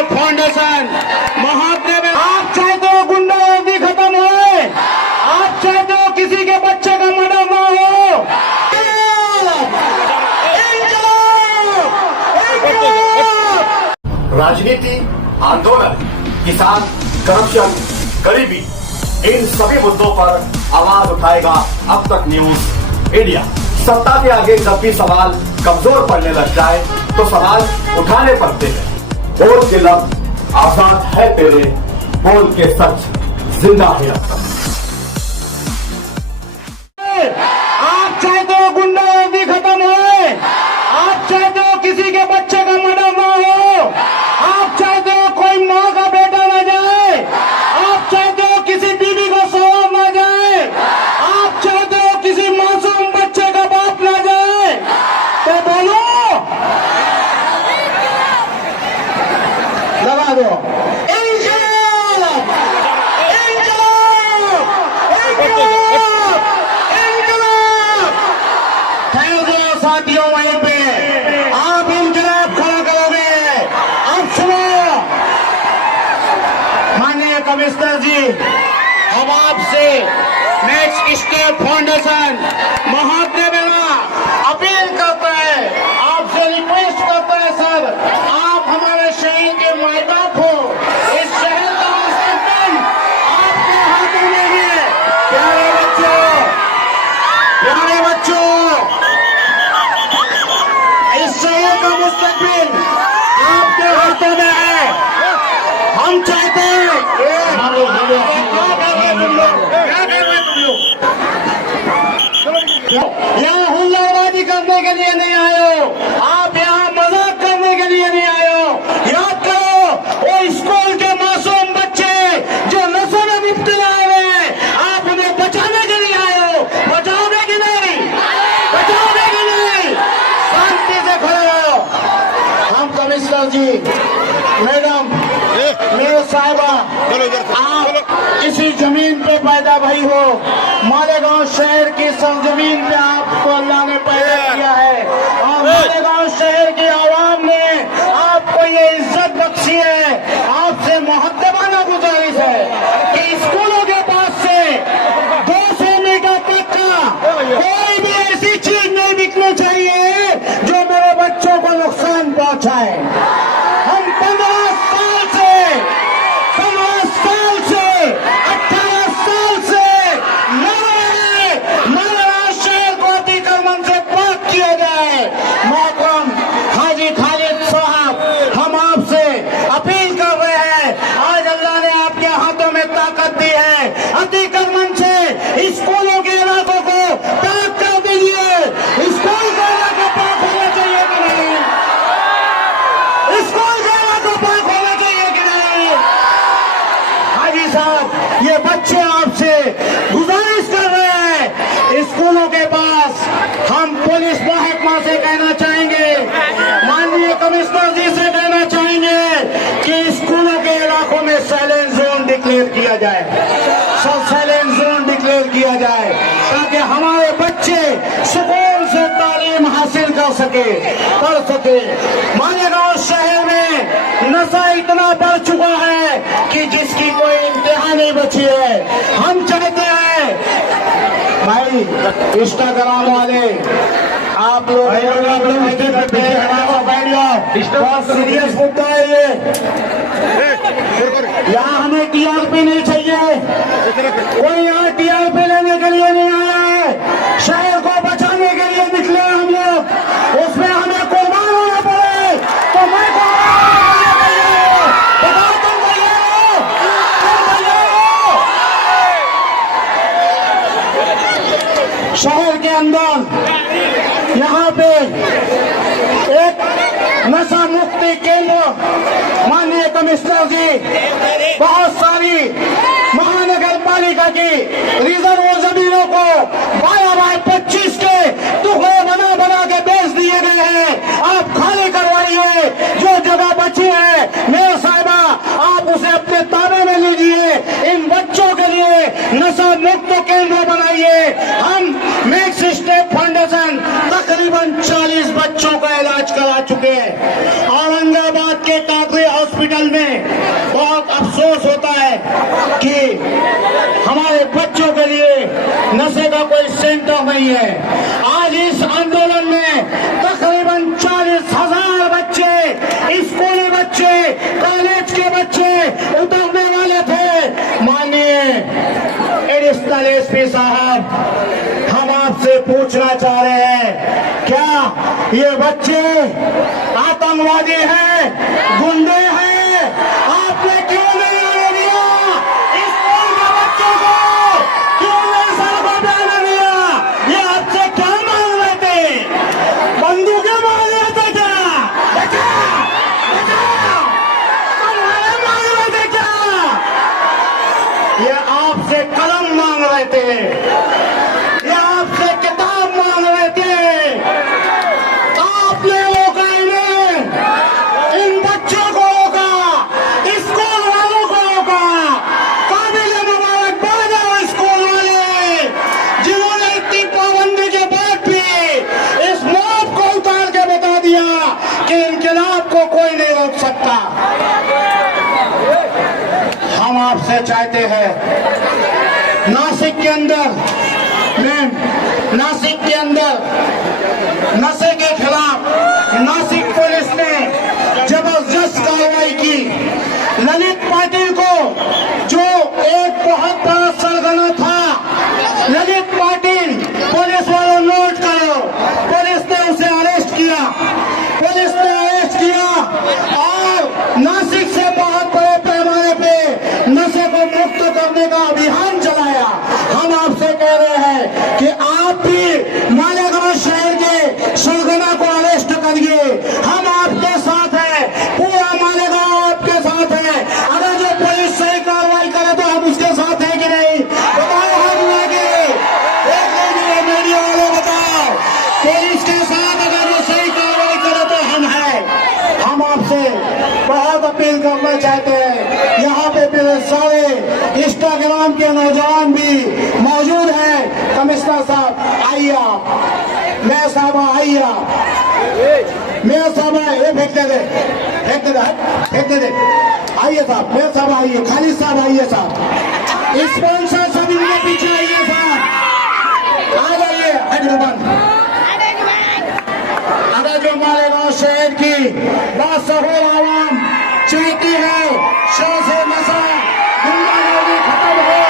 State foundation Mahadev. आप चाहते हो गुंडागर्दी खत्म हो, आप चाहते हो किसी के बच्चे का मर्डर ना हो। राजनीति, आंदोलन, किसान, करप्शन, गरीबी, इन सभी मुद्दों पर आवाज उठाएगा अब तक न्यूज इंडिया। सत्ता के आगे जब भी सवाल कमजोर पड़ने लग जाए तो सवाल उठाने पड़ते हैं। बोल के लफ्ज आजाद है तेरे, बोल के सच जिंदा है अब तक। आप चाहते हो गुंडागर्दी खत्म हो, आप चाहते हो किसी के बच्चे का मर्डर ना हो, आप चाहते हो कोई माँ का बेटा ना जाए, आप चाहते हो किसी बीवी को सवार ना जाए, आप चाहते हो किसी मासूम बच्चे का बाप ना जाए, तो बोलो लगा दो इंकलाब, इंकलाब, इंकलाब, इंकलाब। ठहर जाओ साथियों, वहीं पे आप इंकलाब खड़ा करोगे। अब सुनो माननीय कमिश्नर जी, हम आपसे next state foundation Mahadev appeal करते हैं, आपसे रिक्वेस्ट करते हैं सर, आप हमारे शहर के माई बाप हो, इस शहर का मुस्तकबिल आपके हाथों में है। प्यारे बच्चों, प्यारे बच्चों, इस शहर का मुस्तकबिल आपके हाथों में है। हम चाहते हैं यहाँ हुल्लाबाजी करने के लिए नहीं आए हो, आप यहाँ मजाक करने के लिए नहीं आए हो। याद करो वो स्कूल के मासूम बच्चे जो नशे में मुब्तला हैं, आप उन्हें बचाने के लिए आए हो। बचाओगे कि नहीं? बचाओगे कि नहीं? शांति से खड़े रहो। हम कमिश्नर जी, मैडम, मेरे साहिबा, आप इसी जमीन पे पैदा भई हो, मालेगांव शहर की सरजमीन पे आपको अल्लाह ने पैदा किया है और मालेगांव शहर की आवाम ने आपको ये इज्जत बख्शी है। आपसे मुहद्दबाना गुजारिश है कि स्कूलों के पास से 200 मीटर तक का कोई भी ऐसी चीज नहीं बिकनी चाहिए जो मेरे बच्चों को नुकसान पहुंचाए। हम 15 साल से 18 साल से मालेगांव शहर को अतिक्रमण से पाक किया जाए। मोहतरम हाजी खालिद साहब, हम आपसे अपील कर रहे हैं, आज अल्लाह ने आपके हाथों में ताकत दी है, अतिक्रमण से स्कूलों के इलाकों को पाक कर दीजिए। स्कूल के इलाकों पाक होना चाहिए कि नहीं? स्कूल के इलाकों पाक होना चाहिए कि नहीं? हाजी साहब, ये बच्चे आपसे गुजारिश कर रहे हैं, स्कूलों के पास हम पुलिस महकमा से कहना चाहेंगे, माननीय कमिश्नर जी से कहना चाहेंगे कि स्कूलों के इलाकों में साइलेंट जोन डिक्लेयर किया जाए, सब साइलेंट जोन डिक्लेयर किया जाए ताकि हमारे बच्चे सुकून से तालीम हासिल कर सके। मालेगांव शहर में नशा इतना बढ़ चुका है कि जिसकी कोई इंतहा नहीं बची है। हम चाहते हैं भाई इंस्टाग्राम वाले, आप लोग बहुत सीरियस मुद्दा है ये, यहाँ हमें टीआरपी नहीं चाहिए, कोई यहाँ टीआरपी लेने के लिए नहीं आया है। शहर को बचाने के लिए निकले हम लोग, उसमें हमें कुर्बान होना पड़े तो मैं बताओ, तुम तैयार हो? शहर के अंदर यहाँ पे एक नशा मुक्ति केंद्र, माननीय कमिश्नर जी, बहुत सारी महानगर पालिका की रिजर्व जमीनों को 22/25 के टुकड़े बना के बेच दिए गए हैं। आप खाली करवाइए, जो जगह बची है मेरे साहिबा आप उसे अपने ताबे में लीजिए। इन बच्चों के लिए नशा मुक्त केंद्र बनाइए। हम नेक्स्ट स्टेट फाउंडेशन तकरीबन 40 बच्चों का इलाज करा चुके हैं। औरंगाबाद के काकरी हॉस्पिटल में नहीं है। आज इस आंदोलन में तकरीबन 40,000 बच्चे, स्कूली बच्चे, कॉलेज के बच्चे उतरने वाले थे। माननीय एडिशनल एसपी साहब, हम आपसे पूछना चाह रहे हैं, क्या ये बच्चे आतंकवादी हैं, गुंडे हैं? आपने क्यों नहीं आने दिया स्कूल के बच्चों को? क्यों नहीं सड़कों पे आने दिया? ये आपसे क्या मांग रहे थे? बंदूकें मांग रहे थे क्या? तुम्हारे मांग रहे थे क्या? ये आपसे कलम मांग रहे थे, ये आपसे किताब मांग रहे थे। आपने रोका इन्हें, इन बच्चों को रोका, स्कूल वालों को रोका। काबिल मुबारकबाद है स्कूल वाले, जिन्होंने इतनी पाबंदी के बाद भी इस मौत को उतार के बता दिया कि इनकलाब को कोई नहीं रोक सकता। हम आपसे चाहते हैं, नासिक के अंदर नशे के खिलाफ नासिक पुलिस ने जबरदस्त कार्रवाई की। ललित पाटिल को, जो एक बहुत बड़ा सरगना था, ललित पाटिल, पुलिस वालों नोट करो, पुलिस ने उसे अरेस्ट किया, और नासिक से बहुत बड़े पैमाने पे नशे को मुक्त करने का अभियान चलाया। हम आपसे कह रहे हैं कि आप भी मालेगांव शहर के सरगना को अरेस्ट करिए। हम आपके साथ हैं, पूरा मालेगांव आपके साथ है। अगर जो पुलिस सही कार्रवाई करे तो हम उसके साथ हैं कि नहीं? बताओ, हम लगे मीडिया वालों, बताओ, पुलिस के साथ अगर वो सही कार्रवाई करे तो हम हैं। हम आपसे बहुत अपील करना चाहते हैं, यहाँ पे सारे इंस्टाग्राम के नौजवान भी मौजूद हैं। कमिश्नर साहब आइए, आप मेयर साहब आइए, मेयर साहब ये फेंक दे आइए साहब, मेयर साहब आइए, खालिद साहब आइए साहब, स्पॉन्सर सब इनके पीछे आइए साहब, आ जाइए। अगर जो मालेगांव शहर की बासहूर आवाम चाहती है शोर से नशा गुंडागर्दी खत्म हो,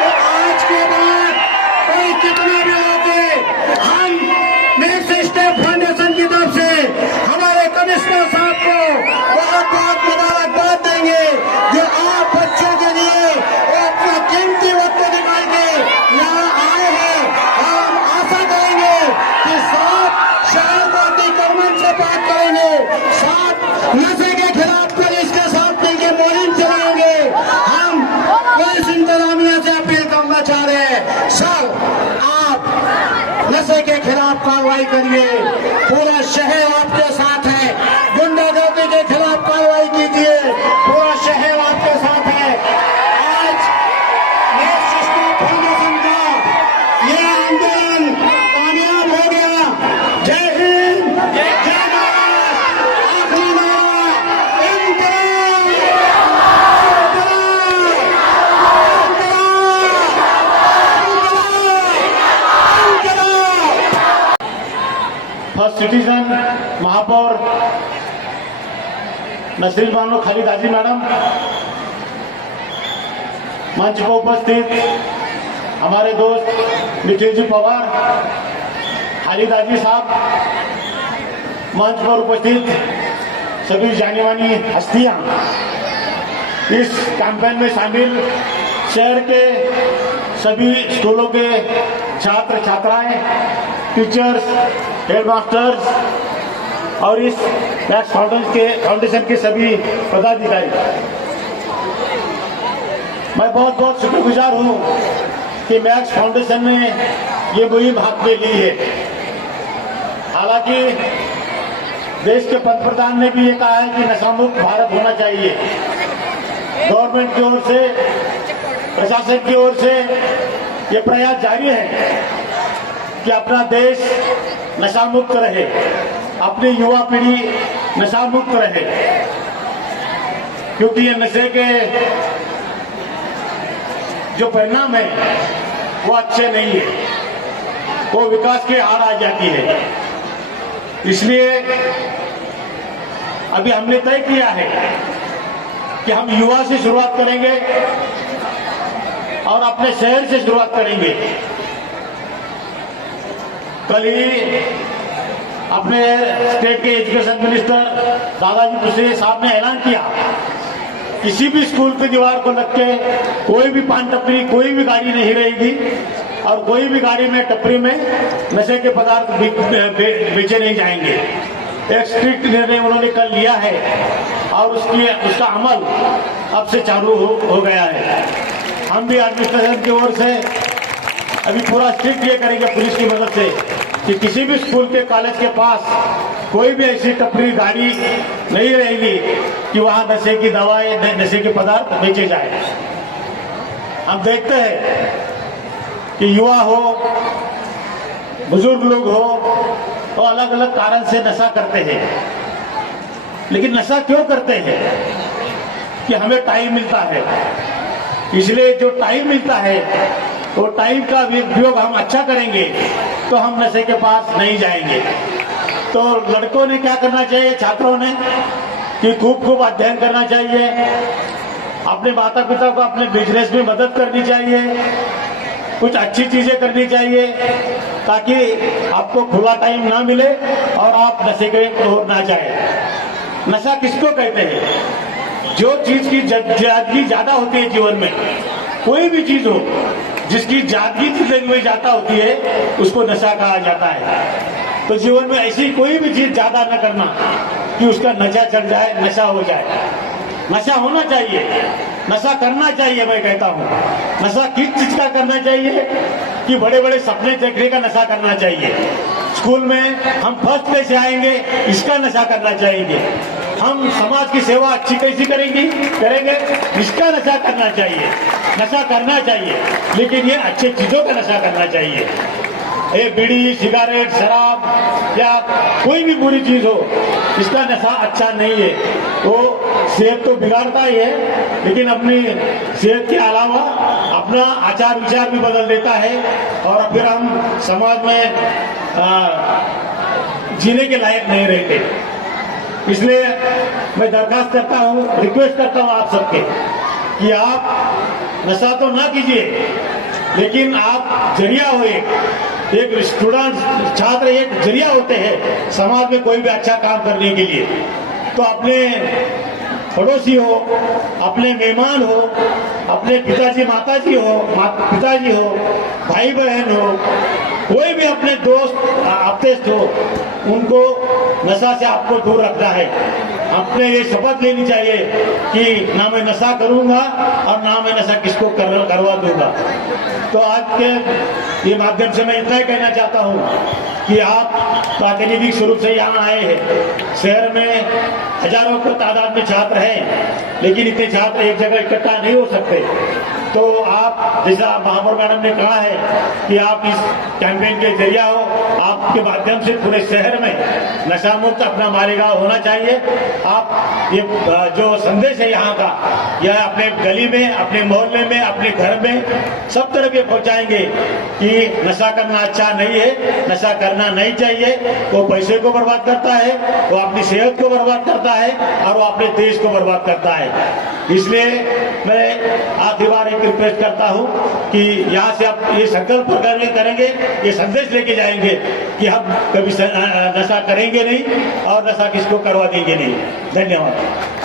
तो आज के बाद कोई कितना भी होके हम नेक्स्ट स्टेप फाउंडेशन की तरफ से हमारे कमिश्नर साहब को बहुत बहुत मुबारकबाद देंगे, जो आप बच्चों के लिए अपना कीमती वक्त निकाल के यहाँ आए हैं। और हम आशा करेंगे कि साथ शहर को अतिक्रमण से बात करेंगे, साथ नशे के खिलाफ पुलिस के साथ मिलकर मुहिम चलाएंगे। हम पुलिस इंतजामिया से अपील करना चाह रहे हैं, सर आप नशे के खिलाफ कार्रवाई करिए, पूरा शहर आपके साथ है। गुंडागर्दी के खिलाफ कार्रवाई कीजिए, पूरा शहर आपके साथ है। आज नेक्स्ट स्टेप फाउंडेशन का ये आंदोलन कामयाब हो गया। जय हिंद, जय भारत, आखिरी नारा इंकलाब, फर्स्ट सिटीजन महापौर नसरीन बानो खालिद हाजी मैडम, मंच पर उपस्थित हमारे दोस्त निखिल जी पवार, खालिद हाजी साहब, मंच पर उपस्थित सभी जानी मानी हस्तियां, इस कैंपेन में शामिल शहर के सभी स्कूलों के छात्र छात्राएं, टीचर्स, हेडमास्टर्स और इस मैक्स फाउंडेशन के सभी पदाधिकारी, मैं बहुत बहुत शुक्रगुजार हूं कि मैक्स फाउंडेशन ने ये मुहिम हाथ में ली है। हालांकि देश के पंतप्रधान ने भी ये कहा है कि नशा मुक्त भारत होना चाहिए। गवर्नमेंट की ओर से, प्रशासन की ओर से ये प्रयास जारी है कि अपना देश नशा मुक्त रहे, अपनी युवा पीढ़ी नशा मुक्त रहे, क्योंकि ये नशे के जो परिणाम है वो अच्छे नहीं है। वो विकास की आड़ आ जाती है। इसलिए अभी हमने तय किया है कि हम युवा से शुरुआत करेंगे और अपने शहर से शुरुआत करेंगे। कल ही अपने स्टेट के एजुकेशन मिनिस्टर दादाजी भुसे साहब ने ऐलान किया, किसी भी स्कूल की दीवार को लग के कोई भी पान टपरी, कोई भी गाड़ी नहीं रहेगी और कोई भी गाड़ी में टपरी में नशे के पदार्थ बेचे नहीं जाएंगे। एक स्ट्रिक्ट निर्णय उन्होंने कल लिया है और उसका अमल अब से चालू हो गया है। हम भी एडमिनिस्ट्रेशन की ओर से अभी पूरा स्ट्रिक्ट ये करेंगे पुलिस की मदद से कि किसी भी स्कूल के कॉलेज के पास कोई भी ऐसी टपरी गाड़ी नहीं रहेगी कि वहां नशे की दवाएं, नशे के पदार्थ बेचे जाए। हम देखते हैं कि युवा हो, बुजुर्ग लोग हो, तो अलग अलग कारण से नशा करते हैं। लेकिन नशा क्यों करते हैं? कि हमें टाइम मिलता है, इसलिए जो टाइम मिलता है वो टाइम का उपयोग हम अच्छा करेंगे तो हम नशे के पास नहीं जाएंगे। तो लड़कों ने क्या करना चाहिए, छात्रों ने, कि खूब अध्ययन करना चाहिए, अपने माता पिता को अपने बिजनेस में मदद करनी चाहिए, कुछ अच्छी चीजें करनी चाहिए ताकि आपको खुला टाइम ना मिले और आप नशे के ओर ना जाए। नशा किसको कहते हैं? जो चीज की ज्यादगी ज्यादा होती है जीवन में, कोई भी चीज हो जिसकी ज्यादगी जिंदगी में ज्यादा होती है उसको नशा कहा जाता है। तो जीवन में ऐसी कोई भी चीज ज्यादा न करना कि उसका नशा चढ़ जाए, नशा हो जाए। नशा होना चाहिए, नशा करना चाहिए। मैं कहता हूँ नशा किस चीज का करना चाहिए कि बड़े बड़े सपने देखने का नशा करना चाहिए। स्कूल में हम फर्स्ट प्लेस से आएंगे, इसका नशा करना चाहिए। हम समाज की सेवा अच्छी कैसी करेंगे, इसका नशा करना चाहिए। नशा करना चाहिए, लेकिन ये अच्छी चीजों का नशा करना चाहिए। ये बीड़ी, सिगारेट, शराब या कोई भी बुरी चीज हो, इसका नशा अच्छा नहीं है। वो सेहत तो बिगाड़ता ही है, लेकिन अपनी सेहत के अलावा अपना आचार विचार भी बदल देता है और फिर हम समाज में जीने के लायक नहीं रहते। इसलिए मैं दरखास्त करता हूँ, रिक्वेस्ट करता हूँ आप सबके कि आप नशा तो ना कीजिए, लेकिन आप जरिया हो। एक स्टूडेंट, छात्र एक जरिया होते हैं समाज में कोई भी अच्छा काम करने के लिए। तो अपने पड़ोसी हो, अपने मेहमान हो, अपने पिताजी माताजी हो, पिताजी हो, भाई बहन हो, कोई भी अपने दोस्त आप्तेष्ट हो, उनको नशा से आपको दूर रखना है। अपने ये शपथ लेनी चाहिए कि ना मैं नशा करूंगा और ना मैं नशा किसको करवा दूंगा। तो आज के ये माध्यम से मैं इतना ही कहना चाहता हूँ कि आप प्रातिनिधिक स्वरूप से यहाँ आए हैं। शहर में हजारों की तादाद में छात्र हैं, लेकिन इतने छात्र एक जगह इकट्ठा नहीं हो सकते। तो आप, जैसा महापौर मैडम ने कहा है कि आप इस कैंपेन के जरिया हो, आपके माध्यम से पूरे शहर में नशा मुक्त अपना मालेगांव होना चाहिए। आप ये जो संदेश है यहाँ का, यह अपने गली में, अपने मोहल्ले में, अपने घर में सब तरफ ये पहुँचाएंगे कि नशा करना अच्छा नहीं है, नशा करना नहीं चाहिए। वो पैसे को बर्बाद करता है, वो अपनी सेहत को बर्बाद करता है और वो अपने देश को बर्बाद करता है। इसलिए मैं आखिरी बार एक रिक्वेस्ट करता हूँ कि यहाँ से आप ये संकल्प करेंगे, ये संदेश लेके जाएंगे कि हम कभी नशा करेंगे नहीं और नशा किसको करवा देंगे नहीं। धन्यवाद।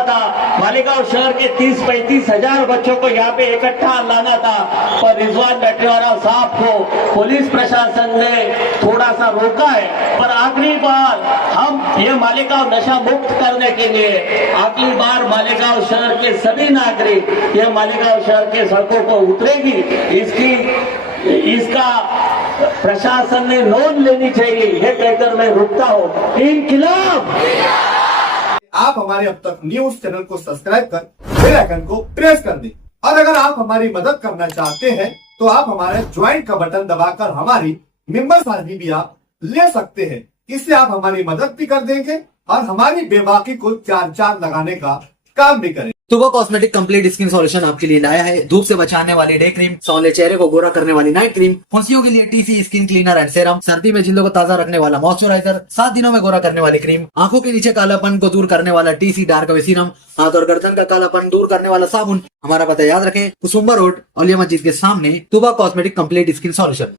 था मालेगांव शहर के 30-35 हजार बच्चों को यहाँ पे इकट्ठा लाना था, पर रिजवान बैटरीवाला साहब को पुलिस प्रशासन ने थोड़ा सा रोका है। पर आखिरी बार हम ये मालेगांव नशा मुक्त करने के लिए अगली बार मालेगांव शहर के सभी नागरिक ये मालेगांव शहर के सड़कों पर उतरेगी। इसका प्रशासन ने नोंद लेनी चाहिए, ये कहकर मैं रुकता हूँ। इनकलाब। आप हमारे अब तक न्यूज चैनल को सब्सक्राइब कर बेल आइकन को प्रेस कर दें। और अगर आप हमारी मदद करना चाहते हैं तो आप हमारे ज्वाइन का बटन दबाकर हमारी मेंबर साझी भी आप ले सकते हैं। इससे आप हमारी मदद भी कर देंगे और हमारी बेबाकी को चार चांद लगाने का काम भी करेंगे। तुबा कॉस्मेटिक कंप्लीट स्किन सॉल्यूशन आपके लिए लाया है धूप से बचाने वाली डे क्रीम, सौले चेहरे को गोरा करने वाली नाइट क्रीम, फुंसियों के लिए TC skin cleaner and serum, सर्दी में जिल्दों को ताजा रखने वाला मॉइस्चराइजर, 7 दिनों में गोरा करने वाली क्रीम, आंखों के नीचे कालापन को दूर करने वाला टीसी डार्क वे सीरम, हाथ और गर्दन का कालापन दूर करने वाला साबुन। हमारा पता याद रखें, कुसुम्बा रोड, औलिया मस्जिद के सामने, तुबा कॉस्मेटिक कंप्लीट स्किन सॉल्यूशन।